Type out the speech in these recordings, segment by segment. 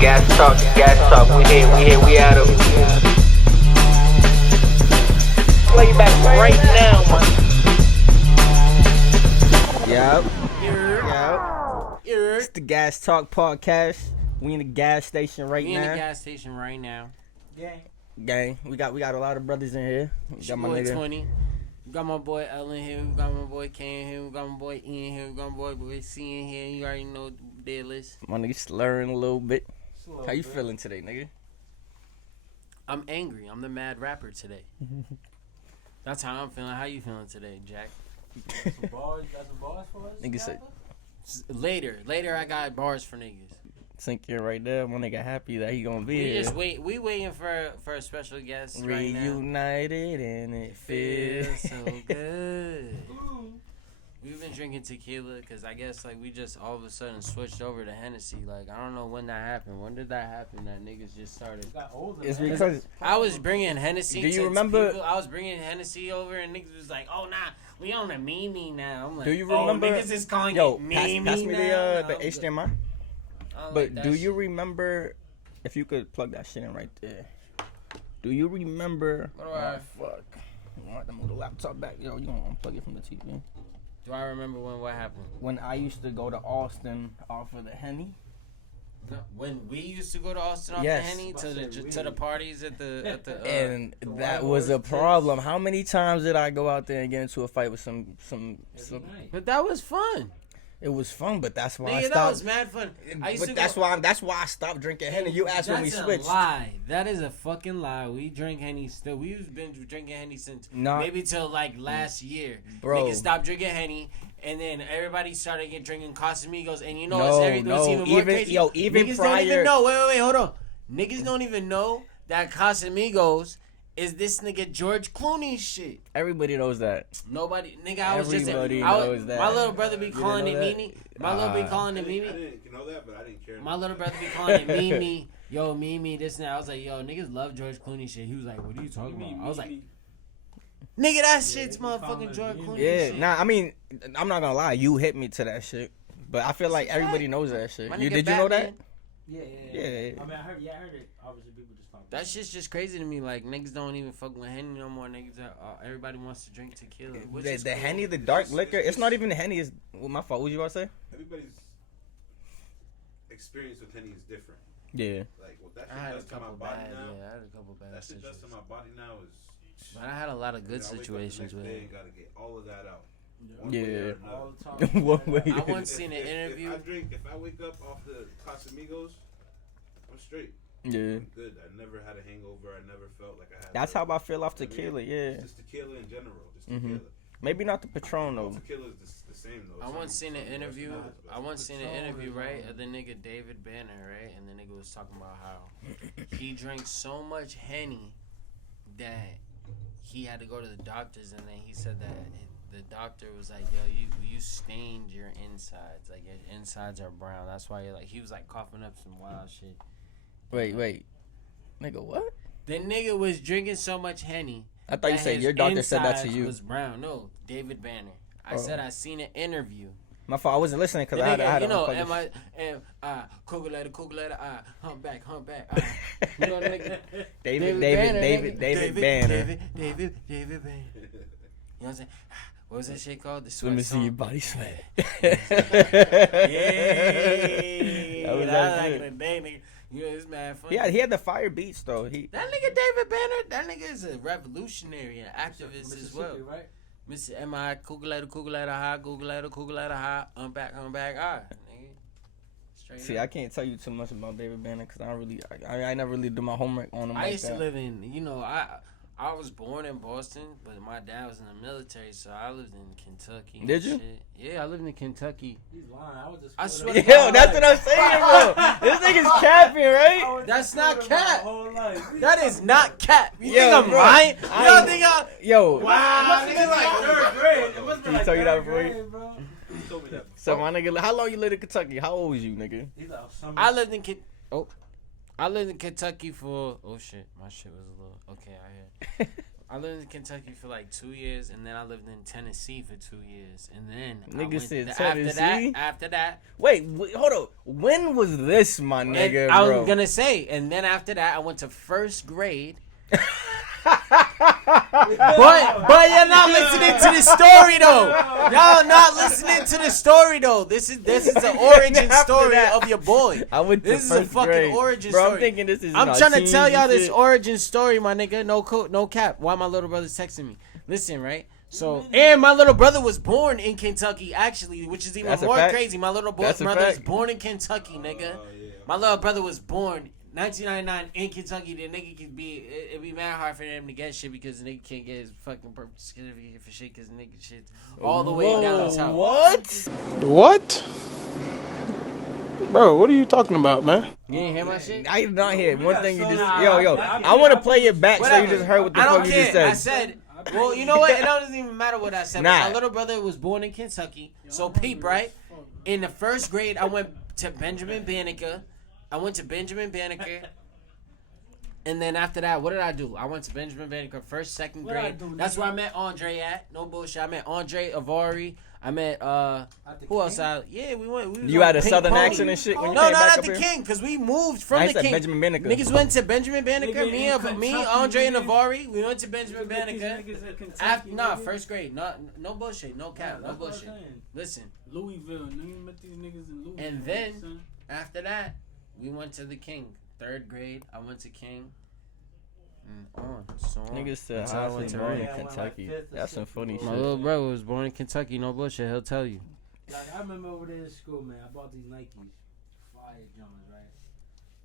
gas talk. We here, we out of playback right now, man. Yep. It's the Gas Talk podcast. We in the gas station right now. We in the gas station right now. Gang. We got a lot of brothers in here. We got my boy nigga 20. We got my boy Ellen here. We got my boy K in here. We got my boy Ian here. We got my boy C in here. You already know what the deal is. My nigga slurring a little bit. How you feeling today, nigga? I'm angry. I'm the mad rapper today. That's how I'm feeling. How you feeling today, Jack? Got some bars for us? Nigga said Later I got bars for niggas. sink in right there. My nigga happy that he gonna be We here. just wait. We waiting for a special guest right now. Reunited and it feels so good. We've been drinking tequila because I guess like we just all of a sudden switched over to Hennessy. Like I don't know when that happened. When did that happen? That niggas just started. Got older, It's man. because I was bringing Hennessy. Do you to remember- people. I was bringing Hennessy over and niggas was like, "Oh nah, we on the Mimi now." I'm like, Do you remember- Oh, niggas is calling yo, it Mimi pass me now. the HDMI. I don't But like that do you shit. remember, if you could plug that shit in right there? Do you remember? What do I- fuck. I want to move the laptop back. Yo, you gonna unplug it from the TV? Do I remember what happened? When I used to go to Austin off of the Henny. When we used to go to Austin off Yes. the Henny to the parties at the And the that white was a boys problem. How many times did I go out there and get into a fight with some But that was fun. it was fun, but that's why I Nigga, that stopped. was mad fun. I used But to that's go, why I stopped drinking Henny. You asked when we That's switched. a lie. That is a fucking lie. We drink Henny still. We've been drinking Henny since Nah. maybe till like last year. Bro. Niggas stopped drinking Henny, and then everybody started drinking Casamigos. And you know No, what's even more even- crazy? yo, even Niggas prior- don't even know. Wait, hold on. Niggas don't even know that Casamigos is this nigga George Clooney shit. Everybody knows that. Nobody, nigga, I was just Everybody knows that. my little brother be You calling didn't it know that? Mimi. My little be calling it I Mimi. didn't know that, but I didn't care. My little brother be calling it Mimi. Yo, Mimi, this and that. I was like, yo, niggas love George Clooney shit. He was like, what are you talking about? I was like, nigga, that shit's motherfucking George Clooney Yeah, shit. nah, I mean, I'm not gonna lie, you hit me to that shit. But I feel like everybody knows that shit. My You nigga did you know that? Batman. Yeah. Yeah. I mean, I heard it. Obviously, people just talk. That shit's just crazy to me. Like, niggas don't even fuck with Henny no more. Niggas, everybody wants to drink tequila. Which is The cool. Henny, the dark liquor, it's not even the Henny. It's my fault. What you about to say? Everybody's experience with Henny is different. Yeah. Like what that I shit had a does to my couple body bad, now. yeah, I had a couple bad That shit does to situations. my body now is. But I had a lot of good I wake up the situations next with day it. and gotta get all of that out. Yeah. All the time. One way. I once seen an interview. If I wake up off the Casamigos, I'm straight. Yeah. I'm good. I never had a hangover. I never felt like I had. That's how I feel off tequila, yeah. Just tequila in general. Just Mhm. tequila. Maybe not the Patron though. Tequila is the same though. I once seen an interview. But I once seen an interview, right, of the nigga David Banner, right, and the nigga was talking about how he drank so much Henny that he had to go to the doctors, and then he said that the doctor was like, "Yo, you stained your insides, like your insides are brown. That's why you're like." He was like coughing up some wild shit. Wait. Nigga, what? The nigga was drinking so much Henny. I thought you that said his your doctor said that to insides you. Was brown. No, David Banner. I Oh. said I seen an interview. My fault. I wasn't listening because The I had nigga, you know, unplug am this I cougar letter, humpback. You know the nigga? David Banner. Banner. David Banner. You know what I'm saying? What was that shit called? The Let me sweat see your song. body sweat. Yay! That was That that back shit. in the day, nigga. You know, it's mad funny. Yeah, he had the fire beats though. That nigga David Banner, that nigga is a revolutionary and activist as well. Mississippi, right? Mr. M.I. Cougar letter, high, unpack, nigga. Straight See, up. I can't tell you too much about David Banner because I never really do my homework on him. I like used that. to live in, I was born in Boston, but my dad was in the military, so I lived in Kentucky. and Did you? shit. Yeah, I lived in Kentucky. He's lying. I was just. I schooling swear up to my Yo, that's whole what I'm saying, bro. This nigga's capping, life. right? I was That's just not schooling up my cap. whole life. That is not cap. You Yo, think I'm bro, lying? I- Y'all think I'm... Yo, Wow, It nigga, must like... be like third grade. It must be He like told you that third before you- grade, bro. He told me that. so my nigga, how long you lived in Kentucky? How old was you, nigga? He's like, summer. I lived in I lived in Kentucky for... Oh, shit. My shit was a little... Okay, I hear. I lived in Kentucky for like 2 years, and then I lived in Tennessee for 2 years, and then Nigga said after Tennessee? that, Wait, hold on. When was this, my nigga, I bro? was gonna say, and then after that, I went to first grade. But you're not listening to the story though. Y'all not listening to the story though. This is the origin story of your boy. I went to This is a first fucking grade. origin Bro, story. I'm thinking this is I'm in our trying to teens tell y'all and this shit. origin story, my nigga. No cap. Why my little brother's texting me? Listen, right? So, and my little brother was born in Kentucky, actually, which is even That's a more fact. crazy. My little That's a brother was fact. born in Kentucky, nigga. My little brother was born 1999 in Kentucky. The nigga could be, it'd be mad hard for him to get shit because the nigga can't get his fucking birth certificate for shit because the nigga shit all the way down south. What? What? Bro, what are you talking about, man? You ain't hear my shit? I did not hear one thing you just. Nah, Yo, I want to play it back so Whatever. you just heard what the I don't fuck you care. just said. I said, well, you know what? It doesn't even matter what I said. Nah. My little brother was born in Kentucky. So peep, right? In the first grade, I went to Benjamin Banneker. And then after that, what did I do? I went to Benjamin Banneker first, second What I grade. do, That's nigga? where I met Andre at. No bullshit. I met Andre Avari. I met who else? We went. We was You on had a Pink southern Pony. accent and shit when you No, came not back at up the here? King, because we moved from I the said King. Benjamin Banneker. Niggas went to Benjamin Banneker. Nigga, Me, in me, Kentucky, Andre, and nigga. Navari. We went to Benjamin Banneker. Niggas in Kentucky, After, nigga. first grade. No bullshit. No cap. No That's what I'm bullshit. saying. Listen. Louisville. Nigga met these niggas in Louisville. And then son. after that, we went to the King. Third grade, I went to King. And so on. Niggas said Until I I went was to born Ring. in Kentucky. That's some funny My shit. little brother was born in Kentucky. No bullshit. He'll tell you. Like, I remember over there in school, man. I bought these Nikes. Fire Jones, right?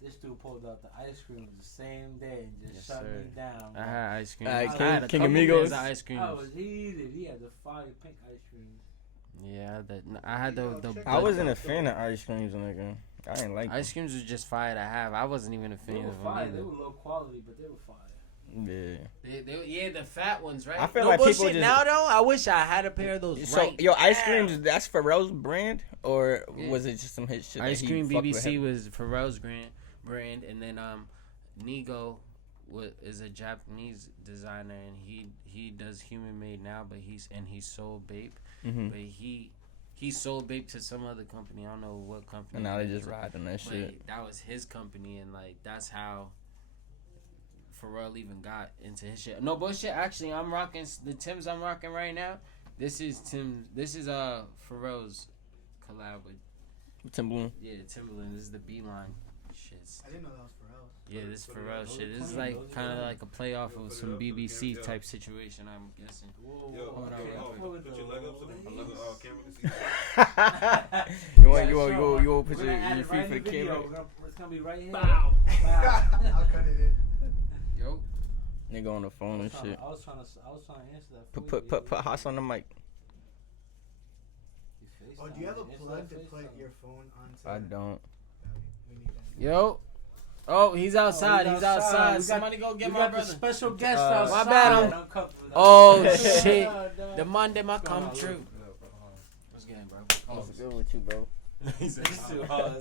This dude pulled out the ice cream the same day and just Yes, shut sir. me down. I had ice cream. Alright, I had a King couple Amigos. pairs of ice cream. I was heated. He had the fire pink ice cream. Yeah, I had the I wasn't a fan of ice creams, nigga. I didn't like ice creams was just fire to have. I wasn't even a They fan were of them fire. either. They were low quality, but they were fire. them. Yeah. Yeah, the fat ones, right? I feel no like bullshit. people just- Now though, I wish I had a pair of those. So, right yo, ice now. creams, that's Pharrell's brand? Or Yeah. was it just some hit shit that Ice he Cream fucked with BBC him? was Pharrell's brand, and then Nigo is a Japanese designer, and he does human made now, but he's sold Bape, Mhm. but he sold Bape to some other company. I don't know what company. And now they it just is, ride on that but shit. that was his company, and like that's how Pharrell even got into his shit. No bullshit. Actually, I'm rocking the Timbs I'm rocking right now. This is Pharrell's collab with Timberland. Timberland. This is the Beeline shits. I didn't know that was Pharrell. Yeah, this is Pharrell shit. This is like kind of like a playoff of some BBC type situation, I'm guessing. Yo, Hold on, real quick. put your leg up so the camera can see. You want put We're gonna add your it right feet for in the video. camera? It's gonna be right here. Bow. Bow. I'll cut it in. Yo, Nigga on the phone and shit. I was trying to answer that. for you. Put Haas on the mic. You Oh, do you have a FaceTime. plug to Answer that put FaceTime. your phone onto? I don't. We need that. yo. Oh, he's outside. Oh, He's outside. We got- Somebody go get we my got brother. the special guest My outside. bad, I'm- Uncomfortable. Oh shit! Dog. The Monday might What's going come on, true. Luke? What's good, bro? What's good with you, bro? It's too hard.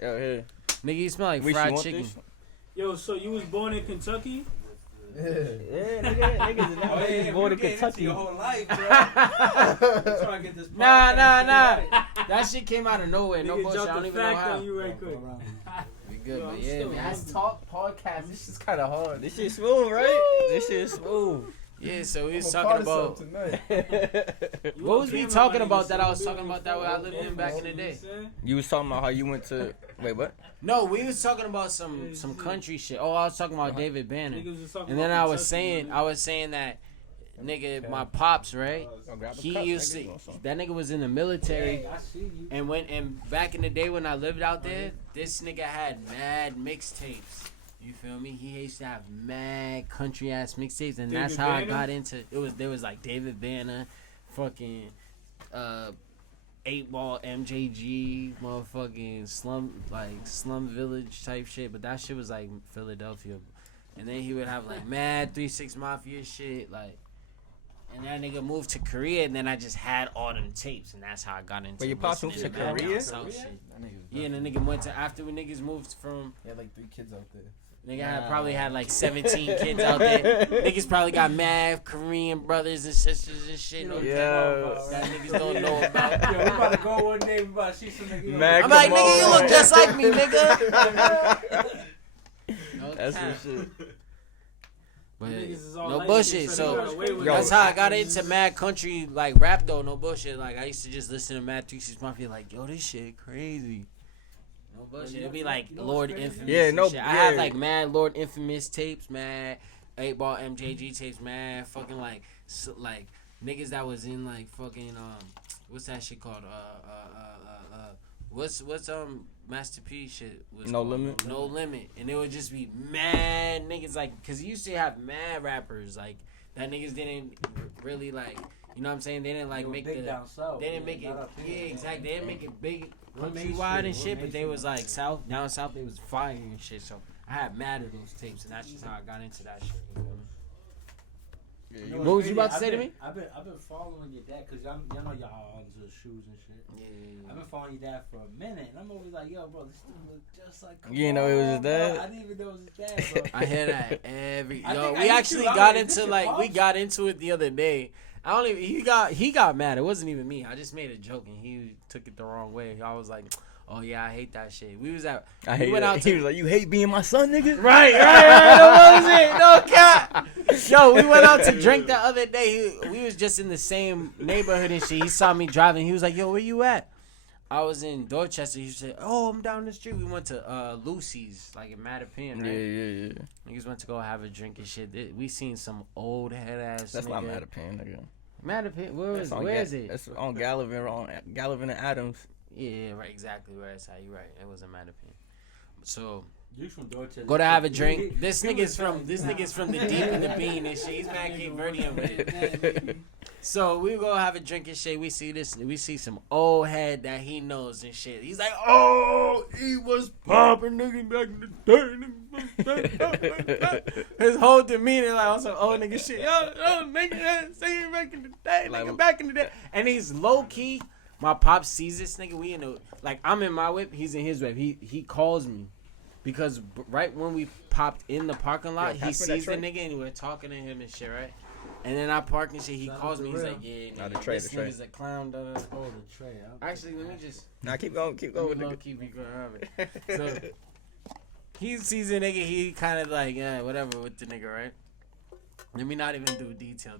Yo, here. Nigga, you smell like Wish you fried want chicken. this? Yo, so you was born in Kentucky? Yeah, niggas is not born in Kentucky. Your whole life, bro. I'm trying to get this Nah. podcast That shit came out of nowhere. No Nigga bullshit. I dropped don't the even know fact how. on you right quick. We good, Yo, but I'm yeah, still man. hungry. Talk podcast. This is kind of hard. This shit smooth, right? This shit smooth. Yeah, so we was talking about. You What on was we camera, talking my about nigga, that so I was you talking about that where I lived in back in the day? You was talking about how you went to. Wait, what? No, we was talking about some country shit. Oh, I was talking about David Banner. And then I was saying that nigga, my pops, right? He used to, that nigga was in the military, I see you. and back in the day when I lived out there, this nigga had mad mixtapes. You feel me? He used to have mad country ass mixtapes, and that's David how I Banner? got into it. There was like David Banner, fucking 8-Ball MJG, motherfucking slum village type shit, but that shit was like Philadelphia. And then he would have like mad 3-6 Mafia shit, like And that nigga moved to Korea, and then I just had all them tapes, and that's how I got into. But your pops moved listening to Mad Korea? Down South shit. Yeah, and the nigga went to after we niggas moved from. He had like 3 kids out there. Nigga probably had like 17 kids out there. Niggas probably got mad Korean brothers and sisters and shit. No that niggas don't know about. Yo, we about to go one day. We about to see some nigga. Mad I'm like, nigga, you look just like me, nigga. No That's cap. some shit. But Niggas is all no like bullshit. this, So they got away with Yo, that's it. how I got into mad country like rap though. No bullshit. Like I used to just listen to Mad 3 6 Mafia. Like yo, this shit crazy. No bullshit. It'd be like you know Lord what's crazy? Infamous. Yeah, and no- shit. I yeah. had like mad Lord Infamous tapes, mad 8-Ball MJG tapes, mad fucking like niggas that was in like fucking what's that shit called? What's Master P shit was No called? Limit? No Limit, and it would just be mad niggas like, cause you used to have mad rappers like that niggas didn't really like, you know what I'm saying? They didn't like make big the, down south. they didn't make it, not up yeah, here. exactly. They didn't make it big What made countrywide shit? and shit, What but made they shit? was like down south, they was fire and shit. So I had mad of those tapes, and that's just how I got into that shit. You feel me? You know What what's was you about to crazy? say to me? I've been following your dad because y'all know y'all all into shoes and shit. Yeah. I've been following your dad for a minute, and I'm always like, yo, bro, this dude look just like. You didn't know it was his on, bro. dad? I didn't even know it was his dad, bro. I hear that every. I Yo, think I we used actually to. I got was like, into this like your we pops? got into it the other day. I don't even. He got mad. It wasn't even me. I just made a joke and he took it the wrong way. I was like, oh yeah, I hate that shit. We was at. I we hate went it. out He to. was like, you hate being my son, nigga? Right. What was it? No cap. Yo, we went out to drink the other day. We was just in the same neighborhood and shit. He saw me driving. He was like, yo, where you at? I was in Dorchester. He said, oh, I'm down the street. We went to Lucy's, like in Mattapan, right? Yeah. Niggas went to go have a drink and shit. We seen some old head ass. That's nigga. not Mattapan, nigga. Mattapan. Where That's on is it? That's on Gallivan and Adams. Yeah, right. Exactly where it's at. You right. It wasn't Mattapan. So You from Dorchester. go to have a drink. This nigga's from the deep in the bean and shit. He's mad Cape Verdean with it. So we go have a drink and shit. We see some old head that he knows and shit. He's like, oh, he was popping nigga back in the day. His whole demeanor like on some old nigga shit. Yo, nigga, say back in the day, nigga, back in the day. And he's low key. My pop sees this nigga. We in the like I'm in my whip. He's in his whip. He calls me. Because right when we popped in the parking lot, he sees the nigga and we're talking to him and shit, right? And then I park and shit. He calls me. He's like, "Yeah, Nah, nigga, the tray, this the tray. nigga's a clown." Oh, the tray. Actually, let me just Nah, keep going, low nigga. key be good. So he sees a nigga. He kind of like, yeah, whatever with the nigga, right? Let me not even do detail.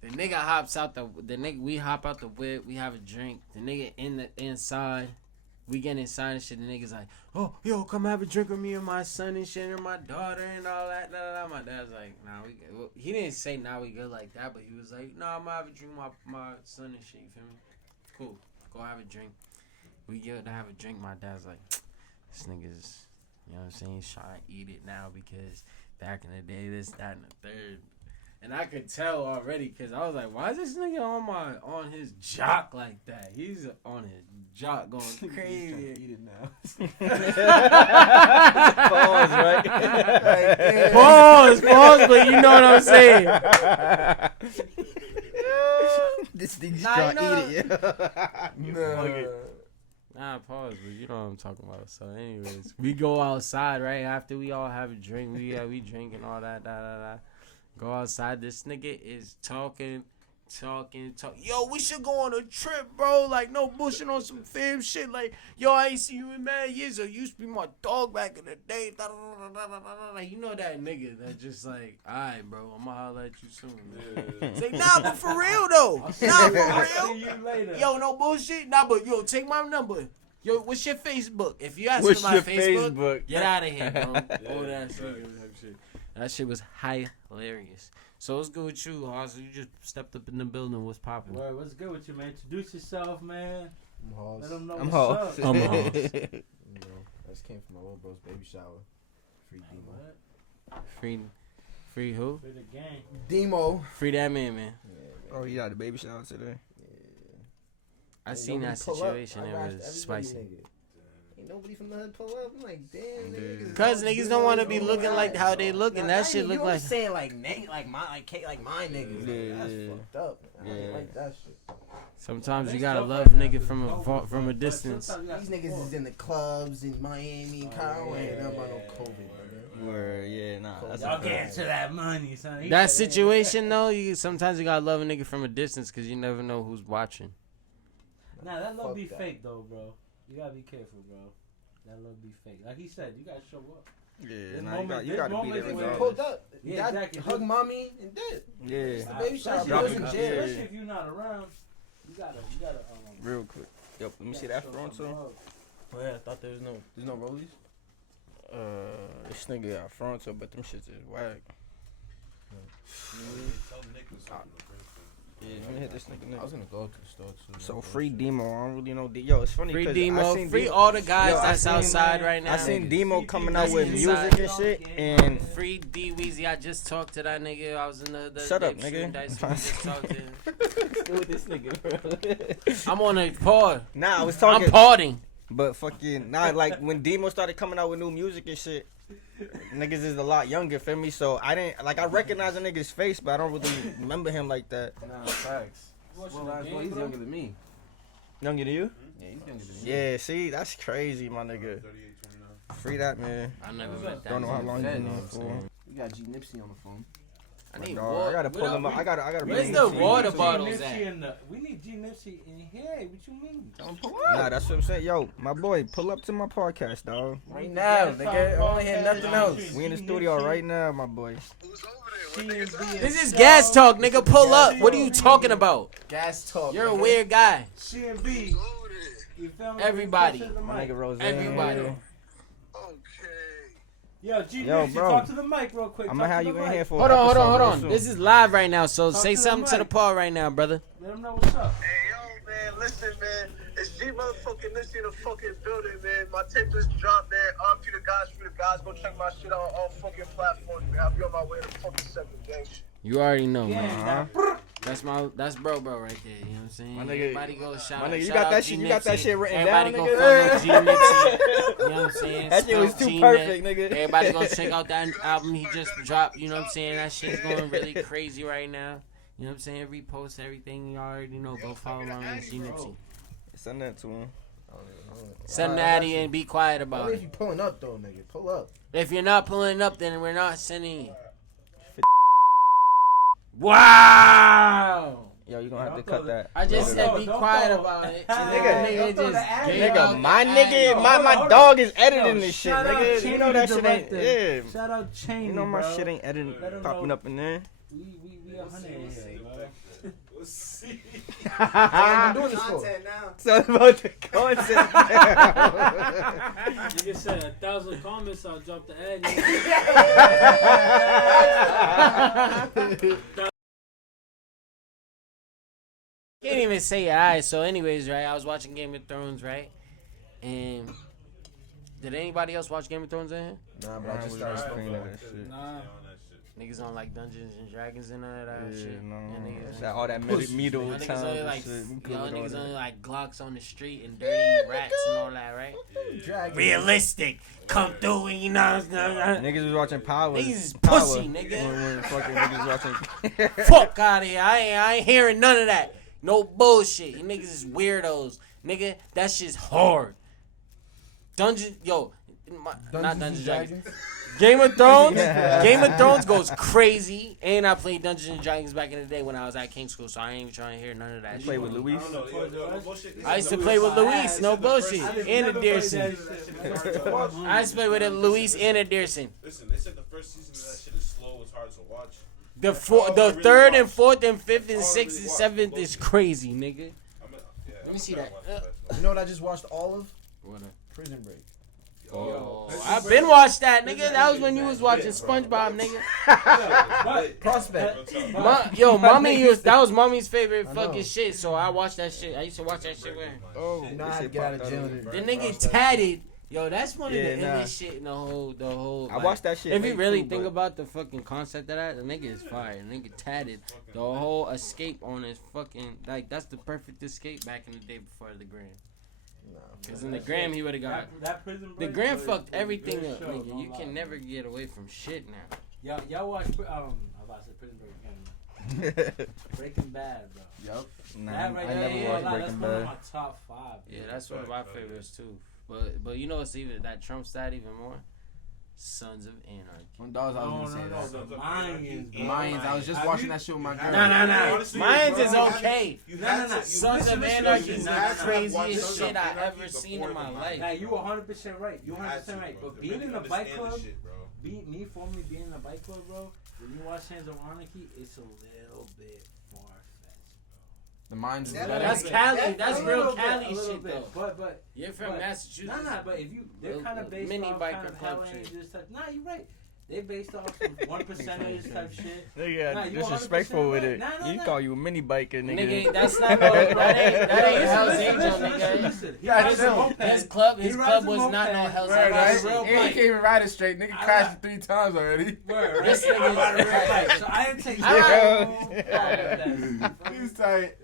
The nigga hops out the nigga. We hop out the whip. We have a drink. The nigga inside. We get inside and shit. The nigga's like, oh, yo, come have a drink with me and my son and shit and my daughter and all that. My dad's like, nah, he didn't say nah, we good like that, but he was like, nah, I'm gonna have a drink with my son and shit. You feel me? Cool. Go have a drink. We get to have a drink. My dad's like, this nigga's, you know what I'm saying? He's trying to eat it now because back in the day, this, that, and the third. And I could tell already because I was like, why is this nigga on his jock like that? He's on his jock going crazy. Eat it now. Pause, right? Pause, but you know what I'm saying. This nigga's Nah, trying you know to eat it. Yeah. Nah, pause, but you know what I'm talking about. So, anyways, we go outside, right? After we all have a drink, we drink and all that, Go outside. This nigga is talking. Yo, we should go on a trip, bro. Like, no bullshit on some fam shit. Like, yo, I ain't seen you in mad years. You used to be my dog back in the day. You know that nigga that just like, all right, bro, I'm gonna holler at you soon. Say, nah, but for real, though. Nah, for real. See you later. Yo, no bullshit. Nah, but yo, take my number. Yo, what's your Facebook? If you ask What's for my your Facebook, Facebook? get out of here, bro. Oh, that shit. That shit was hilarious. So what's good with you, Hoss? You just stepped up in the building. What's popping? Word, what's good with you, man? Introduce yourself, man. I'm Hoss. Let them know I'm what's Hoss. up. I'm Hoss. You know, I just came from my little bro's baby shower. Free Demo. What? Free who? For the gang. Demo. Free that man. Yeah, Oh, you got the baby shower today? I seen that situation. It was spicy. Ain't nobody from the hood pull up. I'm like, damn, niggas. Cause niggas don't want to be looking like how they look, and that shit look like. saying like my niggas. Yeah, That's yeah. fucked up. I Yeah. don't like that shit. Sometimes you gotta love nigga from a distance. These niggas is in the clubs in Miami and Cairo. Ain't nothing about no COVID, nigga. Word, yeah, nah. That's Y'all a get fact. to that money, son. That situation though, sometimes you gotta love a nigga from a distance, cause you never know who's watching. Nah, that love Fuck be that. fake though, bro. You gotta be careful, bro. That love be fake. Like he said, you gotta show up. Yeah, This nah, moment- you this gotta be moment there is We when- regardless. pulled up. Yeah, Dad exactly. hug mommy and did. Yeah, Baby shower. Especially, Drop He was it, in yeah. jail. especially if you're not around, you gotta real quick. Yep, let me see that Fronto. Oh, yeah, I thought there's no rollies. This nigga got Fronto, but them shits is whack. Yeah, let me hit this nigga I was next. gonna go to the store too. So free Demo, I don't really know. Yo, it's funny Free because Demo, free all the guys Yo, I that's seen- outside right now. I seen Demo coming out That's with inside. music and shit, and Free D Weezy. I just talked to that nigga. I was in the Shut up, day nigga. shooting dice, we just talked to him. with this nigga, bro. I'm on a pause. Nah, I was I'm talking, partying. but fucking nah, like when Demo started coming out with new music and shit. Niggas is a lot younger, feel me? So I didn't I recognize a nigga's face, but I don't really remember him like that. Nah, facts. Well, he's younger than me. Younger than you? Yeah, he's younger than me. Yeah, see, that's crazy, my nigga. Free that man. I never met that. Don't know how long you Fed, been you know on what I'm for. saying? We got G Nipsey on the phone. I need Dog, water. I gotta pull him up. I gotta Where's bring the him. water G bottles Nipsey at? in the, we need G Nipsey in here. What you mean? Nah, that's what I'm saying. Yo, my boy, pull up to my podcast, dog. Right now, nigga. I don't wanna hear nothing else. We in the studio right now, my boy. This is gas talk, nigga. Pull up. What are you talking about? Gas talk. You're a nigga. weird guy. C and B. You feel me? Everybody. Touch the My mic. nigga Rose. Everybody. Yo, G Yo, Nipsey, bro. talk to the mic real quick. I'm Talk gonna have to you the in mic. here for Hold on, hold on, hold real on. soon. This is live right now, so Talk say to the something to the mic. Paul right now, brother. Let them know what's up. Hey, yo, man, listen, man. It's G motherfucking Nipsey in the fucking building, man. My tape just dropped, man. RP the guys. Go check my shit out on all fucking platforms, man. I'll be on my way to fucking 7 gang shit. You already know, Yeah, man. Uh-huh. that's bro right there. You know what I'm saying? My nigga- Everybody go shout my out. nigga, you shout got out that G shit- you got that Nipsey. shit written Everybody down, go nigga? follow G Nipsey. You know what I'm saying? That shit was Spell too G perfect, Nip. nigga. Everybody go check out that album he just dropped. You know what I'm saying? That shit's going really crazy right now. You know what I'm saying? Repost everything. You already know. Go follow my man G Nipsey. Send that to him. Send that in and be quiet about Only if it. you pulling up though, nigga. Pull up. If you're not pulling up, then we're not sending you. Wow! Yo, you gonna have to cut that. I just said be Don't quiet throw- about it. Nigga, don't throw the just ad gave out. out Nigga, my the nigga, ad. my dog is editing this shit, shout out nigga. You Cheney, know that the shit ain't. director. Yeah. Shout out Cheney, You know my bro. shit ain't editing, Let 'em popping know. up in there. We 100 in here, bro. We'll see. I'm doing this for. So about the content. Nigga said 1,000 comments, I'll drop the ad. Can't even say it. Alright, so anyways, right, I was watching Game of Thrones, right? And did anybody else watch Game of Thrones in here? Nah, but I just started smoking that. Nah. Niggas don't like Dungeons and Dragons and none of that shit. Yeah, no. And niggas, That, all that medieval y'all niggas times only and like, shit. We y'all cool with all niggas that. only like Glocks on the street and dirty rats and all that, right? Dragon. Realistic. Come through and you know. Niggas was watching Power. Niggas is Power pussy, nigga. When fucking niggas watching. Fuck out of here. I ain't hearing none of that. No bullshit. You niggas is weirdos. Nigga, that shit's hard. Not Dungeons and Dragons. Game of Thrones. Yeah. Game of Thrones goes crazy. And I played Dungeons and Dragons back in the day when I was at King School, so I ain't even trying to hear none of that You shit. play with I Luis. don't know. No bullshit. I used to play with Luis, no bullshit. And Ederson. I used to play with Luis and Ederson. Listen, they said the first season of that shit is slow. It's hard to watch. The third and fourth and fifth and sixth and seventh is crazy, nigga. Let me see that. You know what I just watched all of? What? Prison Break. Oh, I've been watched that, nigga. That was when you was watching SpongeBob, nigga. Prospect. That was mommy's favorite I know. fucking shit. So I watched that shit. I used to watch that shit with her. Oh, You know I had to get out of jail. The nigga tatted. Yo, that's one of Yeah, the nah. illest shit in the whole. I watched that shit If you late really too, think but- about the fucking concept of that, the nigga is fire. The nigga tatted the whole escape on his fucking, like, that's the perfect escape back in the day before the grand. Cause in the gram he would have got. That prison The break gram was fucked a everything good up, show, nigga. don't You lie. can never get away from shit now. Y'all watch I was about to say Prison Break again. Breaking Bad, bro. Yup. Nah, That right I there, never yeah, watched like, Breaking that's one of Bad. my top 5. Yeah, bro. that's one of my favorites too. But you know what's even that trumps that even more? Sons of Anarchy. When dogs, I was gonna say that. The Mayans, The bro. Mayans, I was just Have watching you- that shit with my girl. Nah. Honestly, Mine's bro, is you had okay. You No, had no, to- no. you Sons listen of to this, Anarchy you is had the to have watched craziest Sons shit of I Anarchy ever seen in before my the life. Now you 100% right. You 100% right. But being in a bike club, me formerly being in a bike club, bro. When you watch Sons of Anarchy, it's a little bit far fetched, The minds. That's Cali. That's A real little bit, Cali a little shit bit. though. But You're from but- Massachusetts. Nah, but if you, they're kind of based Mini off biker kind of club Hell shit. Angels type. Nah, you're right. They based off some 1%ers type shit. Nigga, Nah, you disrespectful 100% with right. it. Nah, You nah. call you a mini biker, nigga. Nigga, that's not no. That ain't Hell's Angel, nigga. Listen. He Yeah, rides a chill. moped. His He club rides a was not no moped. Hell's Right, Angel. right. shit. Real He bike. can't even ride it straight. Nigga I crashed ride- it 3 times already. Word, This right? nigga's I ride a real right. bike, so I didn't take He's tight.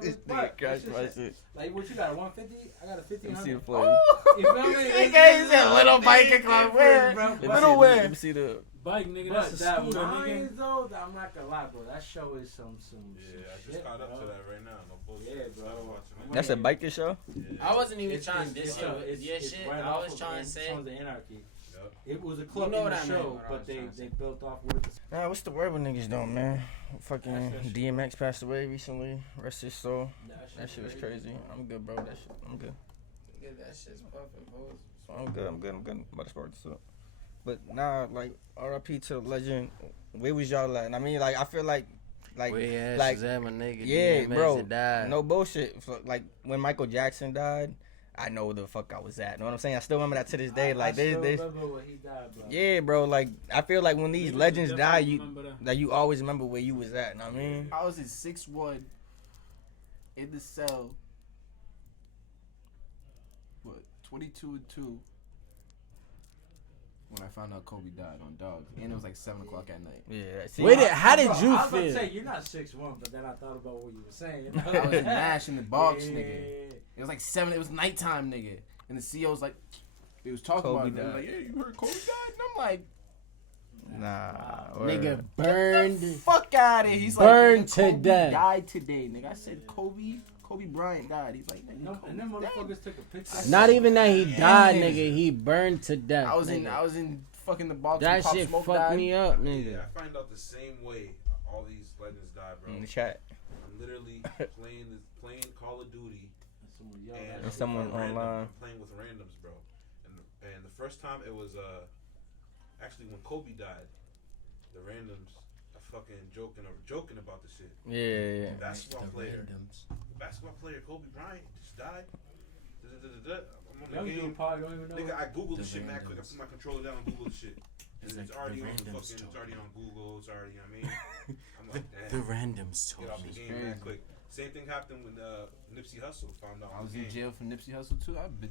This nigga crashed my shit. Like what you got, a 150? I got a Let me see 1500. the flavor. You feel me? Nigga, he said little biker club. Where? Bro, Let me Little see- where? Let me see the. Bike, nigga, But that's a that scooter, nigga. Lions, though, I'm not gonna lie, bro. That show is some Yeah, I just shit, caught up bro. to that right now. No bullshit. Yeah, I bro. started watching it. That's a biker show. Yeah. I wasn't even It's- trying to it's- diss you with it's- your it's shit. right I off was of trying to say. Sons of Anarchy. Yup. It was a club know in what the I meant, show, what I but was they trying to say. built off with the Nah, what's the word with niggas doing, man? Fucking That's that shit. DMX passed away recently. Rest his soul. That shit was crazy. crazy. I'm good, bro. That shit. I'm good. Nigga, that shit's puffin', boys. I'm good. I'm about to spark this up. But nah, like RIP to the legend. Where was y'all at? I mean, like I feel like Where your ass like is at, my nigga? yeah, DMX bro. had died. No bullshit. Like when Michael Jackson died, I know where the fuck I was at. Know what I'm saying? I still remember that to this day. Like I still this. remember when he died, bro. Yeah, bro. Like I feel like when these Niggas legends will die, definitely you remember that. like you always remember where you was at. Know what I mean? I was in 6'1" in the cell. What? 22 and 2. When I found out Kobe died on Dogs, and it was like 7 o'clock at night. Yeah. See, How did Bro, you I was about to feel? say you're not 6'1", but then I thought about what you were saying. I was in Nash in the box, Yeah. nigga. It was like 7. It was nighttime, nigga. And the CEO was like, he was talking Kobe about it. He was died. like, yeah, you heard Kobe died? And I'm like, nah. Nigga word. burned. fuck out of here. He's Burned like, nigga, to Kobe death. died today, nigga. I said Kobe Bryant died. He's like, nigga, No, Kobe's and them dead. motherfuckers took a picture. Not even that he died, Yeah. nigga. He burned to death. I was nigga. in fucking the box. That when Pop shit Smoke fucked died. me up, Yeah, nigga. I find out the same way all these legends die, bro. In the chat. I'm literally playing Call of Duty, And someone online. I'm playing with randoms, bro. And the first time it was actually when Kobe died, the randoms are fucking joking about the shit. Yeah. Basketball player Kobe Bryant just died. I'm on the game. Probably don't even know. Nigga, I googled the The shit mad quick. I randoms. put my controller down and Google the shit. And It's it's like already the on the randoms fucking, it's told already on Google, it's already, I mean, I'm The like, damn, randoms get off told the me. game mad quick. Same thing happened when Nipsey Hussle found out I was the in game. jail for Nipsey Hussle too. I've been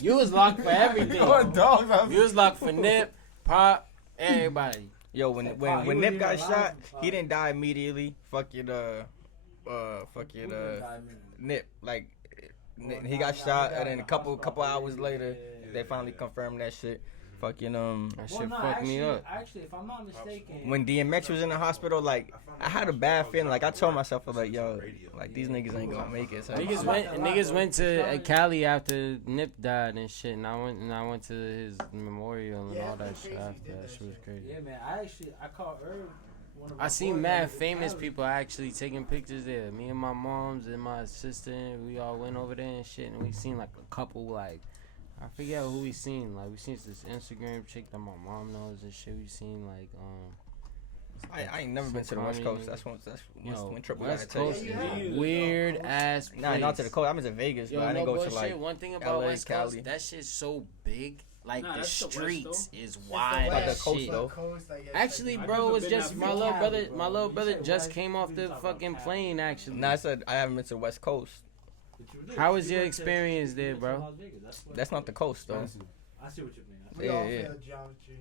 You was locked for everything. dogs. You was locked for Nip, Pop, everybody. Yo, when He when wasn't Nip even got alive. shot, he didn't die immediately. Nip like he got shot, and then a couple hours later, they finally confirmed that shit. Fucking That shit fucked me up. Actually, if I'm not mistaken, when DMX was in the hospital, like I had a bad feeling. Like I told myself, I was like, yo, like these niggas ain't gonna make it. So Niggas went to Cali after Nip died and shit, and I went to his memorial and all that shit after. That shit was crazy. yeah, man. I caught Herb. One of my I seen boys mad in famous Cali. people actually taking pictures there. Me and my moms and my sister, we all went over there and shit, and we seen like a couple like. I forget who we seen. Like we seen this Instagram chick that my mom knows and shit. We seen like I ain't never been to the West Coast. That's when Triple I West tell Coast you. is a weird ass place. Nah, not to the coast. I went to Vegas, Yo, but I didn't no go to bullshit. like One thing about LA, West Cali. Coast, that shit's so big. Like Nah, the that's the West, streets is It's wide Not the as coast, shit. though. Actually, I've bro, never it was been just that my far. little brother. Cali, My bro. little You brother said just West, came off you the talking about fucking Cali. plane. Actually, Nah, I said I haven't been to the West Coast. But you did. How was You your went to- experience there, you went to bro? Las Vegas. What- That's not the coast though. I see what you mean. We Yeah, all yeah. failed geometry.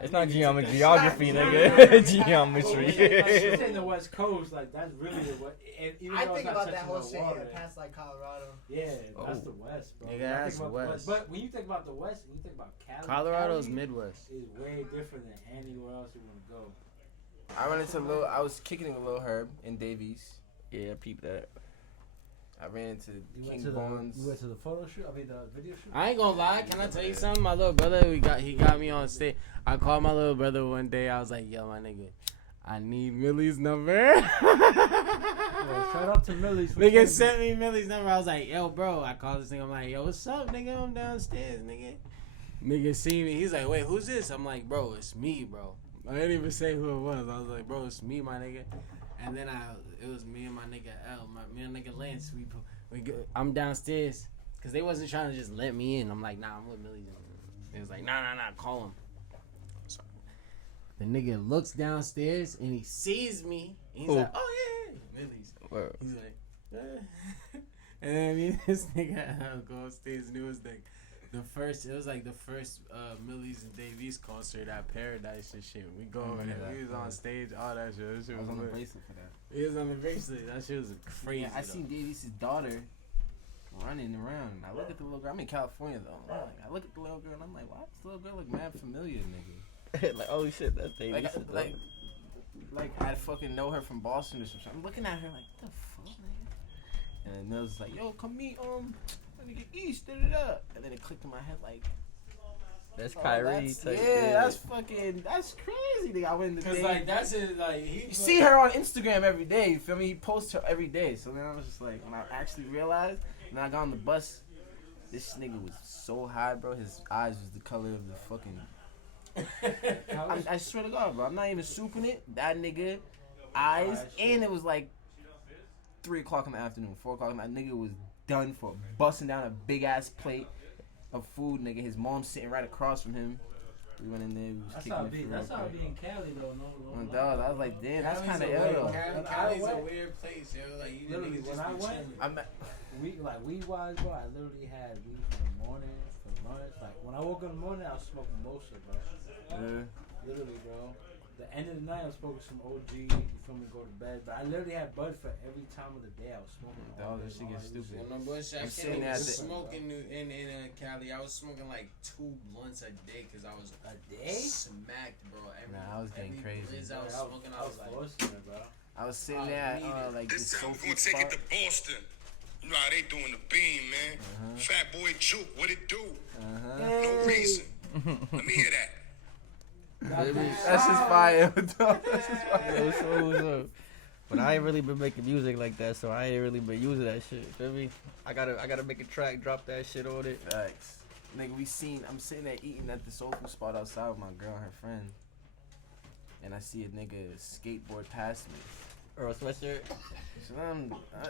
It's not geography, nigga. Geometry. It's in the West Coast, like that's really the West. I think about that whole shit past like Colorado. Yeah, that's the West, bro. Nigga, that's the West. But when you think about the West, and you think about Cali, Colorado's Midwest. Is way different than anywhere else you want to go. I was kicking it with Lil Herb in Davies. Yeah, peep that. I ran into You King went Bones. you went to the photo shoot? I mean, the video shoot? I ain't gonna lie. Can I tell you something? My little brother, he got me on stage. I called my little brother one day. I was like, yo, my nigga, I need Millie's number. Yeah, shout out to Millie. Nigga sent me Millie's number. I was like, yo, bro. I called this nigga. I'm like, yo, what's up, nigga? I'm downstairs, nigga. Nigga see me. He's like, wait, who's this? I'm like, bro, it's me, bro. I didn't even say who it was. I was like, bro, it's me, my nigga. And then it was me and my nigga L, me and nigga Lance. I'm downstairs because they wasn't trying to just let me in. I'm like, nah, I'm with Millie. They was like, nah, call him. So the nigga looks downstairs and he sees me. And he's like, oh yeah, Millie's. Word. He's like, and then me and this nigga go upstairs and it was like the first Millie's and Davies concert at Paradise and shit. We go over there. We was on stage, all that shit. That shit I was on the lit. bracelet for that. He was on the bracelet. That shit was crazy. Yeah, I seen Davies' daughter running around. I look at the little girl. I'm in California though. I look at the little girl and I'm like, why does the little girl look mad familiar, nigga? Like, oh shit, that's Davies. Like I fucking know her from Boston or something. I'm looking at her like, what the fuck, nigga? And then Mills was like, yo, come meet nigga East, da-da-da. And then it clicked in my head like, that's Kyrie. That's crazy. Nigga, I went in the day. like that's it. Like You see her on Instagram every day. You feel me? He posts her every day. So then I was just like, when I actually realized, and I got on the bus, this nigga was so high, bro. His eyes was the color of the fucking. I swear to God, bro. I'm not even souping it. That nigga eyes, and it was like 3 o'clock in the afternoon, 4 o'clock. That nigga was done for busting down a big ass plate of food, nigga. His mom's sitting right across from him. We went in there. We was kicking it. That's how it be in Cali though. No. Dog, I was like, damn, that's kind of ill though. Cali's a weird place, yo. Like you Literally, niggas when just I be went, chilling. weed wise, bro. I literally had weed for the morning, for lunch. Like when I woke up in the morning, I was smoking mimosa, bro. Yeah. Literally, bro. The end of the night, I was smoking some OG. You feel me? Go to bed, but I literally had bud for every time of the day. I was smoking. Dog, that shit gets stupid. When my boy Shaq sitting was at the- smoking in Cali, I was smoking like 2 blunts a day because I was smacked, bro. Nah, I was getting crazy. Blizz I was smoking, I was like, bro. I was sitting there at like this soul food Take spot. it to Boston. You know how they doing the beam, man. Fat boy juke, what it do? No reason. Let me hear that. That's just fire. That's just fire. So. But I ain't really been making music like that, so I ain't really been using that shit. Feel me? I gotta make a track, drop that shit on it. Facts. Nigga, I'm sitting there eating at the soul food spot outside with my girl and her friend. And I see a nigga skateboard past me. Earl Sweatshirt. So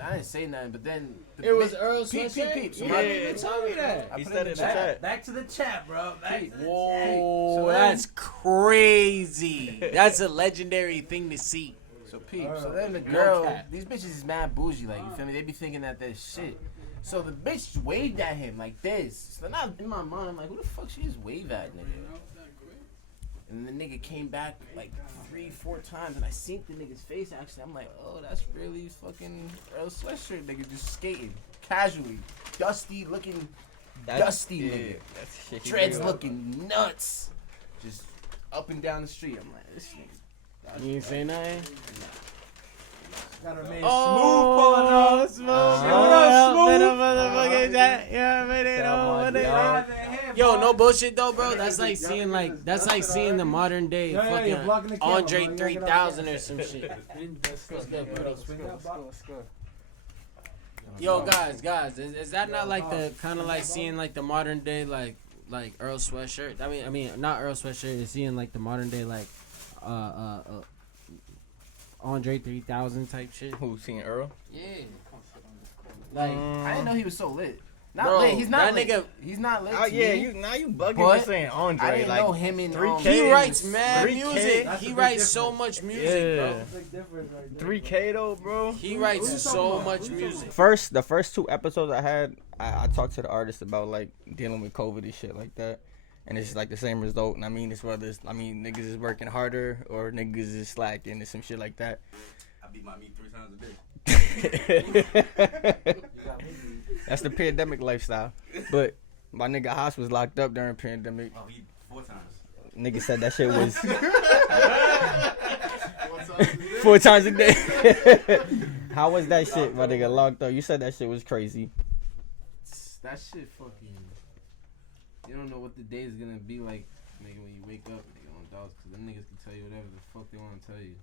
I didn't say nothing, but then it was Earl Peep. Sweatshirt? So You didn't even tell me that. He said it in the chat. Back to the chat, bro. Whoa, So that's crazy. That's a legendary thing to see. So peep. So then the girl, these bitches is mad bougie, like, you feel me? They be thinking that they're shit. So the bitch waved at him like this. So now in my mind, I'm like, who the fuck she just wave at, nigga? And the nigga came back like 3-4 times, and I seen the nigga's face. Actually, I'm like, oh, that's really fucking Earl Sweatshirt nigga just skating casually, dusty looking, nigga. Dreads looking nuts, just up and down the street. I'm like, this nigga. You ain't say nothing? Got her name Oh, Smooth. Smooth. What up, Smooth? Yo, no bullshit though, bro. That's like seeing the modern day fucking Andre 3000 or some shit. Yo, guys, is that not like the kind of like seeing like the modern day like Earl Sweatshirt? I mean not Earl Sweatshirt. Is seeing like the modern day like Andre 3000 type shit. Who seen Earl? Yeah. Like I didn't know he was so lit. Not bro, lit. He's not that lit. Nigga, he's not lit. Oh to yeah, me. you bugging But for saying Andre. I didn't like, know him in 3K he writes is- mad 3K music. That's He a big writes so difference. much music, bro. Yeah. Big difference right there, 3K though, bro. He writes so much music. The first 2 episodes I had, I talked to the artist about like dealing with COVID and shit like that, and it's like the same result. And I mean, it's whether niggas is working harder or niggas is slacking and some shit like that. I beat my meat 3 times a day. That's the pandemic lifestyle. But my nigga Haas was locked up during pandemic. Oh, he 4 times. Nigga said that shit was 4 times a day. How was that shit, my nigga? Locked up. You said that shit was crazy. That shit fucking. You don't know what the day is gonna be like, nigga, when you wake up, nigga, on dogs, cause them niggas can tell you whatever the fuck they wanna tell you.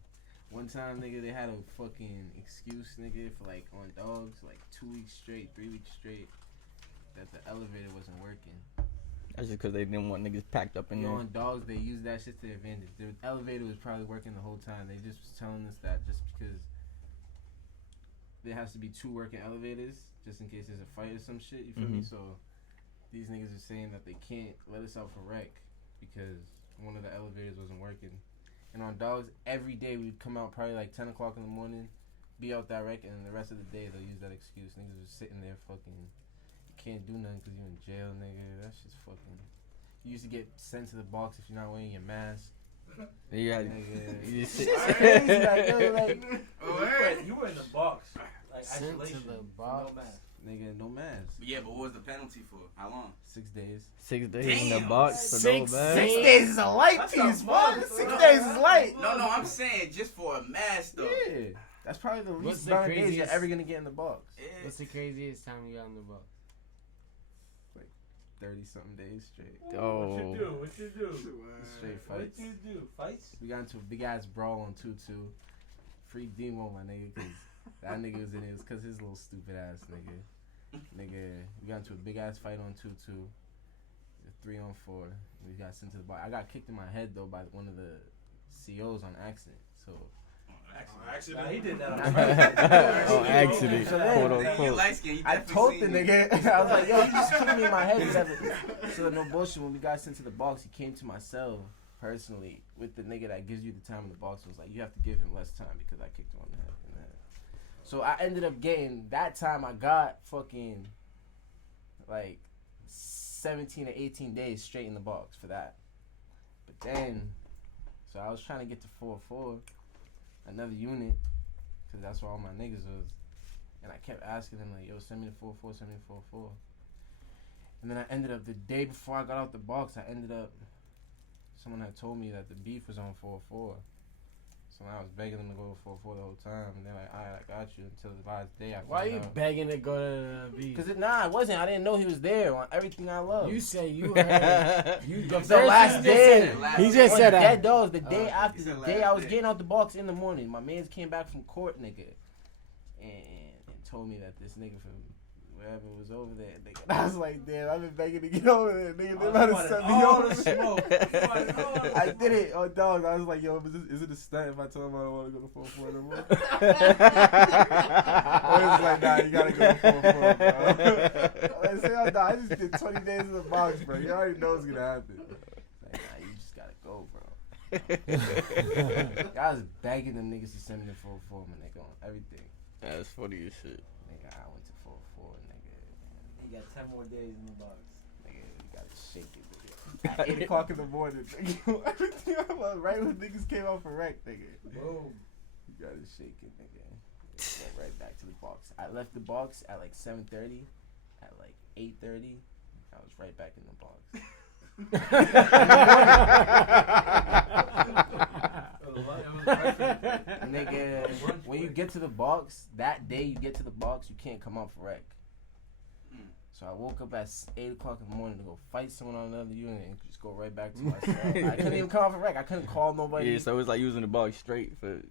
One time, nigga, they had a fucking excuse, nigga, for like on dogs, like 2 weeks straight, 3 weeks straight, that the elevator wasn't working. That's just cause they didn't want niggas packed up in there. On dogs, they used that shit to their advantage. The elevator was probably working the whole time. They just was telling us that just because there has to be 2 working elevators, just in case there's a fight or some shit, you feel me? So these niggas are saying that they can't let us out for wreck because one of the elevators wasn't working. And on dogs, every day we'd come out probably like 10 o'clock in the morning, be out that wreck, and then the rest of the day they'll use that excuse. Niggas are sitting there fucking, you can't do nothing because you're in jail, nigga. That's just fucking. You used to get sent to the box if you're not wearing your mask. Yeah, you crazy, like, you were in the box. Like Sent isolation. to the box. No mask. Nigga, no mask. Yeah, but what was the penalty for? How long? 6 days. 6 days in the box for no mask. 6 days is a light piece, man. 6 days is light. No, I'm saying just for a mask, though. Yeah. That's probably the What's least the amount of days you're craziest- ever gonna get in the box. What's the craziest time you got in the box? 30-something days straight. Oh. What you do? Straight What fights. you do? Fights? We got into a big ass brawl on 2-2. Free Demo, my nigga, cause that nigga was in it. It was cause his little stupid ass nigga. Nigga, we got into a big ass fight on 2-2. 3-on-4. We got sent to the box. I got kicked in my head though by one of the COs on accident. So. Accident. Nah, he did that on Oh, accident. So Quote then, unquote. I told the nigga, I was like, yo, you just kicked me in my head. Whatever. So no bullshit. When we got sent to the box, he came to my cell personally with the nigga that gives you the time in the box. Was like, you have to give him less time because I kicked him on the head. So I ended up getting that time. I got fucking like 17 or 18 days straight in the box for that. But then, so I was trying to get to 4-4. Another unit, because that's where all my niggas was. And I kept asking them, like, yo, send me the 4-4, send me the 4-4. And then I ended up, the day before I got out the box, someone had told me that the beef was on 4-4. So I was begging them to go to 4-4 the whole time. And they're like, all right, I got you until the last day. Why are you begging to go to the beef? Because I wasn't. I didn't know he was there on everything I love. You say you heard. The last day. He just said that. Dead dogs. The day after the day I was getting out the box in the morning. My mans came back from court, nigga, and told me that this nigga from wherever was over there, nigga. I was like, damn, I've been begging to get over there, nigga. They about to send me over there. I did it on dogs. I was like, yo, is it a stunt if I tell him I don't want to go to 4-4 no more? I was like, nah, you gotta go to 4-4, bro. I say, oh, nah, I just did 20 days in the box, bro. You already know what's gonna happen. Like, nah, you just gotta go, bro. I was begging them niggas to send me to 4-4, my nigga, on everything. That's funny as shit. Nigga, I went to 4-4, nigga. You got 10 more days in the box. Nigga, you gotta shake it, nigga. At 8 o'clock in the morning, nigga. Everything I was right when niggas came out for wreck, nigga. Boom. You gotta shake it, nigga. Went right back to the box. I left the box at like 7:30. At like 8:30, I was right back in the box. Nigga, when you get to the box, that day you get to the box, you can't come out for wreck. So I woke up at 8 o'clock in the morning to go fight someone on another unit and just go right back to my cell. I couldn't even come out for wreck. I couldn't call nobody. Yeah, so it was like using the box straight for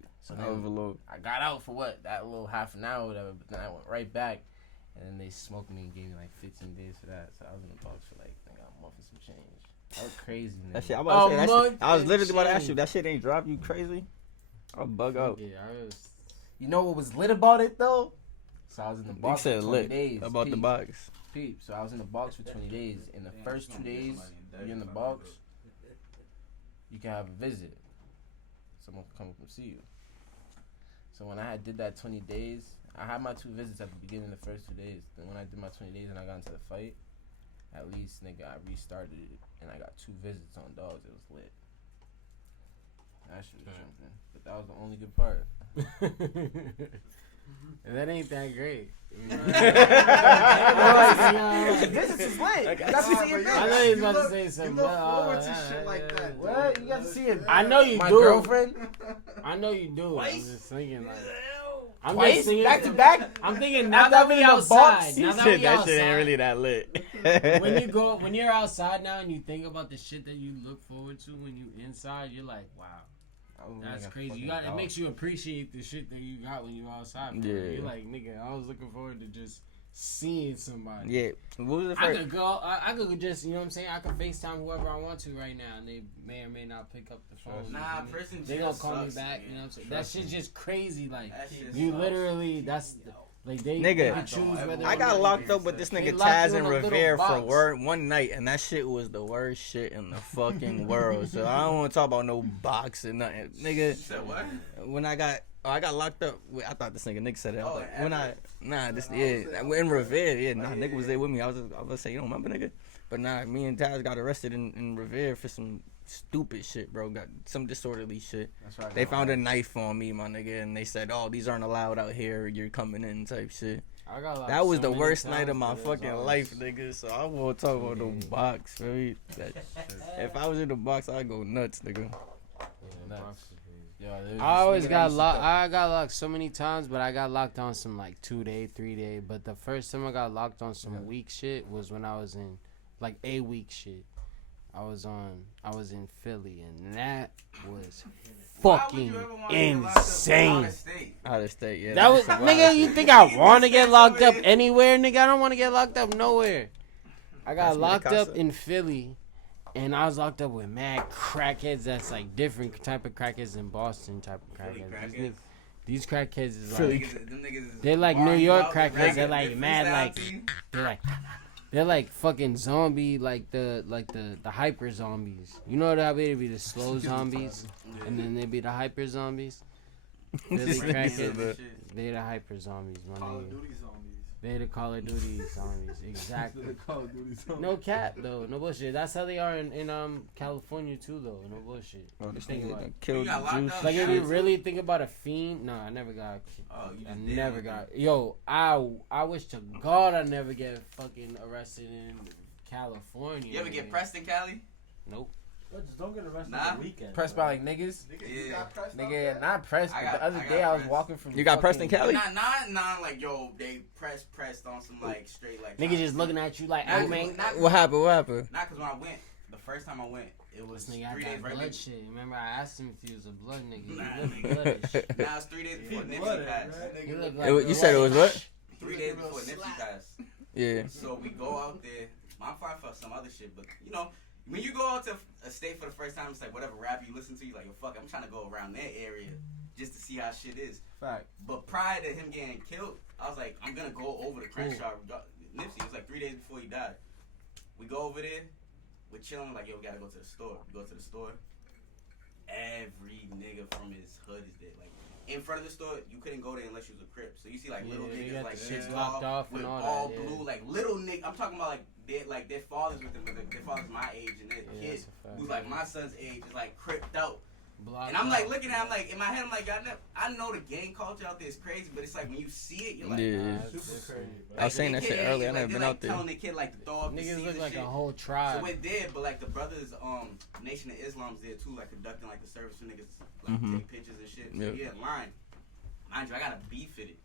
overload. I got out for what? That little half an hour or whatever, but then I went right back. And then they smoked me and gave me like 15 days for that. So I was in the box for like a month and some change. That was crazy, man. That shit, I was literally about to ask you, that shit ain't drop you crazy? I'll bug out. Yeah, You know what was lit about it though? So I was in the You box said for 20 lit days. about the box. Peep. So I was in the box for 20 days. In the first 2 days, you're in the box, you can have a visit. Someone can come up and see you. So when I did that 20 days, I had my 2 visits at the beginning of the first 2 days. Then when I did my 20 days and I got into the fight, at least, nigga, I restarted it and I got 2 visits on dogs. It was lit. That shit was something. But that was the only good part. And that ain't that great. This is lit. I know he's about to say something. You look forward to shit like that. What? You got to see it. I know you My do. girlfriend? I know you do. I'm just thinking like. I'm Twice? just thinking Back to back? I'm thinking now that we outside. Now that we That shit ain't outside. really that lit. When you're outside now and you think about the shit that you look forward to when you inside, you're like, wow. That's crazy. It makes you appreciate the shit that you got when you're outside. Bro. Yeah. You're like, nigga, I was looking forward to just seeing somebody. Yeah. What was the I first? could go. I could just, you know what I'm saying? I could FaceTime whoever I want to right now, and they may or may not pick up the phone. Nah, person they gonna just call sucks, me back. man. You know what I'm saying? That shit's just crazy. Like That shit you sucks. literally, that's like they Nigga, can choose whether I got locked up with this They nigga locked Taz you and in a little Revere for box. one night, and that shit was the worst shit in the fucking world. So I don't want to talk about no box and nothing, nigga. You said what? When I got locked up. I thought this nigga Nick said it. I was Oh, like, Everett? in Revere, nigga was there with me. I was gonna say, you don't remember, nigga? But nah, me and Taz got arrested in Revere for some stupid shit, bro. Got some disorderly shit. That's right. They found a knife on me, my nigga, and they said, "Oh, these aren't allowed out here. You're coming in," type shit. I got That was so the many worst times, night of my but it was fucking always- life, nigga. So I won't talk about no box, feel me? If I was in the box, I'd go nuts, nigga. I always got locked. I got locked so many times, but I got locked on some like 2-day, 3-day. But the first time I got locked on some weak shit was when I was in like a weak shit. I was in Philly, and that was fucking insane. Out of state, yeah. That was nigga. You think I want to get locked up anywhere, nigga? I don't want to get locked up nowhere. I got locked up in Philly. And I was locked up with mad crackheads that's like different type of crackheads than Boston type of crackheads. These crackheads is like they're like New York crackheads. They're like mad like they're like fucking zombie like the hyper zombies. You know how they be the slow zombies and then they be the hyper zombies. Philly crackheads. They the hyper zombies, my nigga. They the Call of Duty zombies, exactly. No cap though, no bullshit. That's how they are in California too though, no bullshit. Oh, this Think nigga about done it. killed Juice. Like if you really think about a fiend, no, I never got. Yo, I wish to God I never get fucking arrested in California. You ever get pressed in Cali? Nope. Just don't get arrested Nah. the weekend. Pressed by like niggas? Yeah. Nigga, not pressed. But the other day I was walking from. You got pressed in Cali? Not like yo. They pressed on some like straight like. Niggas just looking at you like, hey man. What happened? Not because when I went, the first time I went, it was This nigga 3 got days that right blood shit. Remember I asked him if he was a blood nigga. He looked bloodish. Now it's 3 days before Nipsey passed. He looked like You said it was what? 3 days before Nipsey passed. Yeah. So we go out there. I'm fine for some other shit, but you know, when you go out to a state for the first time, it's like whatever rap you listen to, you're like, yo, fuck, I'm trying to go around that area just to see how shit is. Fact. But prior to him getting killed, I was like, I'm gonna go over to Crenshaw. Nipsey, it was like 3 days before he died. We go over there, we're chilling, like, yo, we gotta go to the store. We go to the store. Every nigga from his hood is there. Like, in front of the store, you couldn't go there unless you was a Crip. So you see like little niggas like shit locked off with and all that, blue, like little niggas. I'm talking about like their fathers with them, but their fathers my age and their kid who's like my son's age is like cripped out. And I'm like looking at him like in my head I'm like I know the gang culture out there is crazy, but it's like when you see it you're like super crazy. I was saying that shit earlier. I never been out there. Telling the kid like to throw up the niggas look like shit. a whole tribe. So we're there, but like the brothers Nation of Islam's there too, like conducting like the service for niggas like take pictures and shit. So yeah, line. Mind you, I got a B fitted.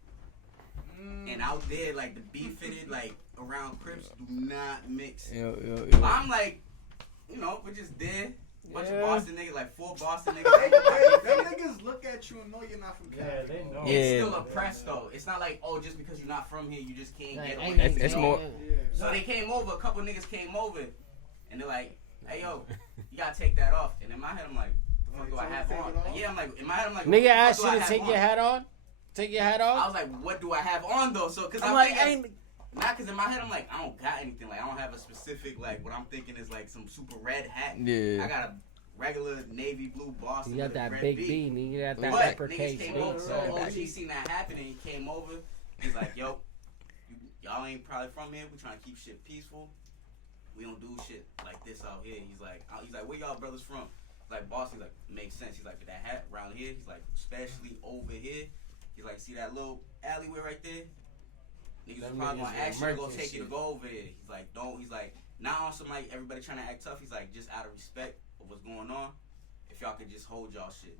And out there, like the B fitted, like around Crips, do not mix. But I'm like, you know, we're just there. Bunch of Boston niggas, like 4 Boston niggas. Them niggas look at you and know you're not from Cali. Yeah, they know. It's still oppressed though. It's not like, oh, just because you're not from here, you just can't get away. It's more. So they came over, a couple niggas came over, and they're like, hey yo, you gotta take that off. And in my head, I'm like, what do I have on? Yeah, I'm like, in my head, I'm like, nigga asked what you to take your hat on? Take your hat off? I was like, what do I have on though? So, cause I'm I'm like, thinking, not cause in my head, I'm like, I don't got anything. Like, I don't have a specific, like, what I'm thinking is like some super red hat. Yeah. I got a regular navy blue Boston. You got that red big B. B, you got that But upper niggas case. came over, so OG seen that happen and he came over. He's like, yo, y'all ain't probably from here. We trying to keep shit peaceful. we don't do shit like this out here. He's like, where y'all brothers from? He's like, Boston. He's like, makes sense. He's like, but that hat around here. He's like, especially over here. He's like, see that little alleyway right there? Niggas is probably gonna ask you to go take you to go over here. He's like, don't. He's like, not on some like everybody trying to act tough. He's like, just out of respect of what's going on, if y'all could just hold y'all shit.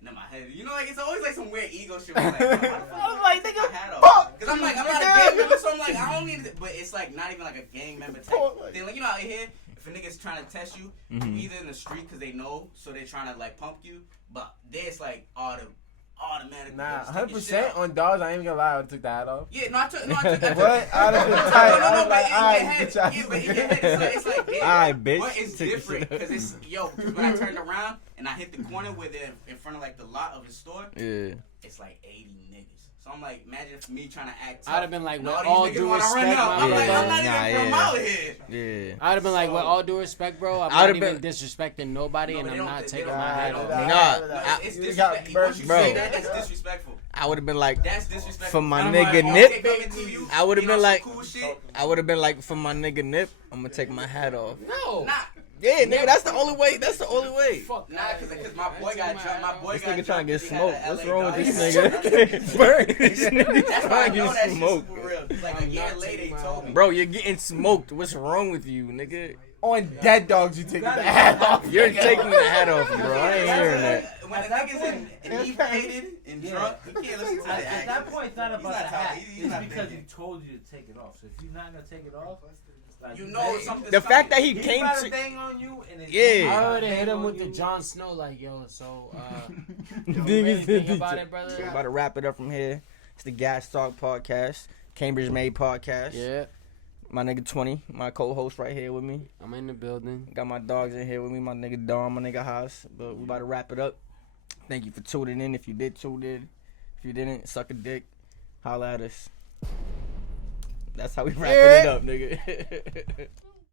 And in my head, you know, like it's always like some weird ego shit. Like, I'm like, nigga, because I'm not a gang member, so I'm like, I don't need it. But it's like not even like a gang member type thing. Like, you know, out here, if a nigga's trying to test you, either in the street because they know, so they're trying to like pump you. But there's like automatic. Nah, 100% on dogs. I ain't gonna lie. I took the hat off. Yeah, no, I took that. What? Out of the tight. No, but in your head, it's like, yeah. Alright, bitch. But it's different because it's because when I turned around and I hit the corner where they're in front of like the lot of his store. Yeah. It's like 80 niggas. So I'm like, imagine if me trying to act tough. I'd have been like, with all all due respect, I'm like, I'm not Nah, even from out here. Yeah. I'd have been like, with all due respect, bro, I'm not even disrespecting nobody, and I'm not taking my hat off. Nah, it's disrespectful. Once you say that, it's disrespectful. I would have been like, that's disrespectful. for my I'm nigga like, Nip. I would have been like, cool I would have been like, for my nigga Nip, I'm gonna take my hat off. No. Nah. Yeah, nigga, that's the only way. That's the only way. Fuck. Nah, cause my boy got jumped. My boy This got nigga trying to get jumped. smoked. What's wrong with this nigga? Burn. This nigga That's why I trying to know get that shit's smoked. for real. Like a year later, he told me. Bro, you're getting smoked. What's wrong with you, nigga? On dead dogs, you taking the hat off. You're taking the hat off, bro. I ain't hearing that. When the nigga's inebriated and drunk, he can't listen to that. At that point, it's not about the hat. He's It's not because thinking. he told you to take it off. So if you're not gonna take it off, like, You know something's The fact that he he came got a to. thing on you, and it's Yeah. I already hit him with the Jon Snow, like, yo, so, you Niggas really think did about it. it, brother? We're about to wrap it up from here. It's the Gas Talk Podcast, Cambridge made podcast. Yeah, My nigga 20, my co-host right here with me. I'm in the building. Got my dogs in here with me, my nigga Dom, my nigga Haas. But we about to wrap it up. Thank you for tuning in. If you did tune in, if you didn't, suck a dick. Holla at us. That's how we wrapping it up, nigga.